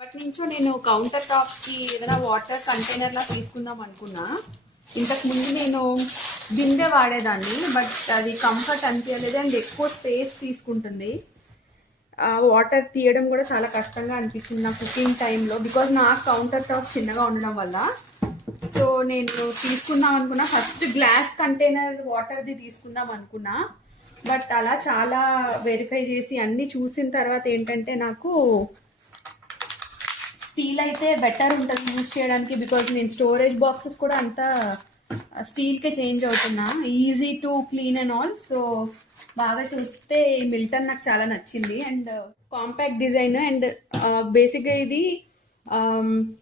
అప్పటి నుంచో నేను కౌంటర్ టాప్కి ఏదైనా వాటర్ కంటైనర్లా తీసుకుందాం అనుకున్నా. ఇంతకుముందు నేను బిందె వాడేదాన్ని, బట్ అది కంఫర్ట్ అనిపించలేదు అండ్ ఎక్కువ స్పేస్ తీసుకుంటుంది. వాటర్ తీయడం కూడా చాలా కష్టంగా అనిపించింది నా కుకింగ్ టైంలో, బికాజ్ నా కౌంటర్ టాప్ చిన్నగా ఉండడం వల్ల. సో నేను తీసుకుందాం అనుకున్నా, ఫస్ట్ గ్లాస్ కంటైనర్ వాటర్ది తీసుకుందాం అనుకున్నా. బట్ అలా చాలా వెరిఫై చేసి అన్నీ చూసిన తర్వాత ఏంటంటే నాకు స్టీల్ అయితే బెటర్ ఉంటుంది యూజ్ చేయడానికి, బికాజ్ నేను స్టోరేజ్ బాక్సెస్ కూడా అంతా స్టీల్కే చేంజ్ అవుతున్నా, easy to clean and all. So బాగా చూస్తే ఈ మిల్టన్ నాకు చాలా నచ్చింది అండ్ కాంపాక్ట్ డిజైన్ అండ్ బేసిక్గా ఇది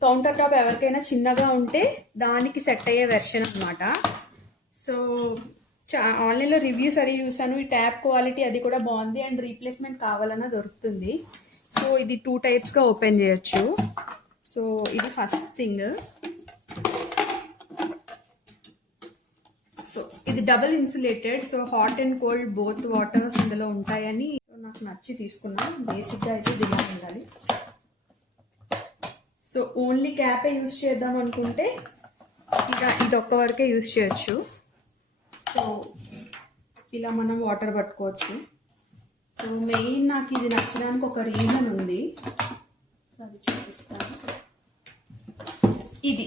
కౌంటర్ టాప్ ఎవరికైనా చిన్నగా ఉంటే దానికి సెట్ అయ్యే వెర్షన్ అనమాట. సో ఆన్లైన్లో రివ్యూస్ అది చూసాను, ఈ ట్యాప్ క్వాలిటీ అది కూడా బాగుంది అండ్ రీప్లేస్మెంట్ కావాలన్నా దొరుకుతుంది. సో ఇది 2 టైప్స్గా ఓపెన్ చేయొచ్చు. సో ఇది ఫస్ట్ థింగ్. సో ఇది double insulated, so hot and cold both waters ఇందులో ఉంటాయని నాకు నచ్చి తీసుకున్నాను. బేసిక్గా అయితే దీనిలో ఉండాలి. సో ఓన్లీ క్యాపే యూజ్ చేద్దాం అనుకుంటే ఇక ఇది ఒక్క వరకే యూజ్ చేయొచ్చు. సో ఇలా మనం వాటర్ పట్టుకోవచ్చు. సో మెయిన్ నాకు ఇది నచ్చడానికి ఒక రీజన్ ఉంది, సో అది చూపిస్తాను. ఇది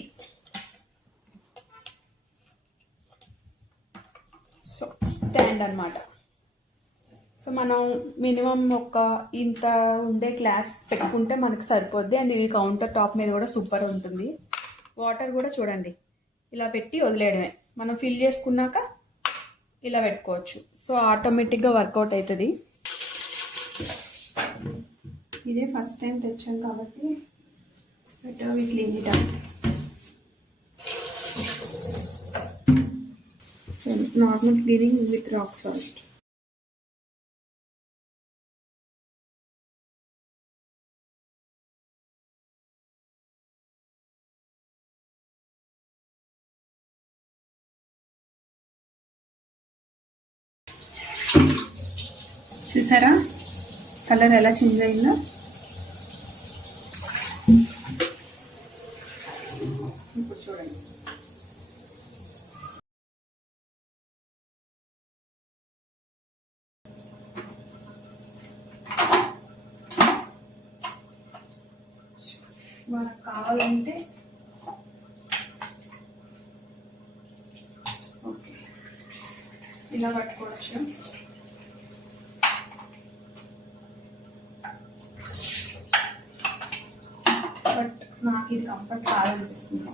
సో స్టాండ్ అనమాట. సో మనం మినిమం ఒక ఇంత ఉండే గ్లాస్ పెట్టుకుంటే మనకు సరిపోద్ది అండ్ ఇది కౌంటర్ టాప్ మీద కూడా సూపర్ ఉంటుంది. వాటర్ కూడా చూడండి ఇలా పెట్టి వదిలేయడమే, మనం ఫిల్ చేసుకున్నాక ఇలా పెట్టుకోవచ్చు. సో ఆటోమేటిక్గా వర్కౌట్ అవుతుంది. ఇదే ఫస్ట్ టైం తెచ్చాను కాబట్టి better we clean it up. So normal cleaning with rock salt. చూసారా కలర్ ఎలా చేంజ్ అయిందో? ఇప్పుడు చూడండి. మనకు కావాలంటే ఓకే ఇలా పట్టుకోవచ్చు. బట్ నాకు ఇది కంఫర్ట్ కావాలనిపిస్తుంది.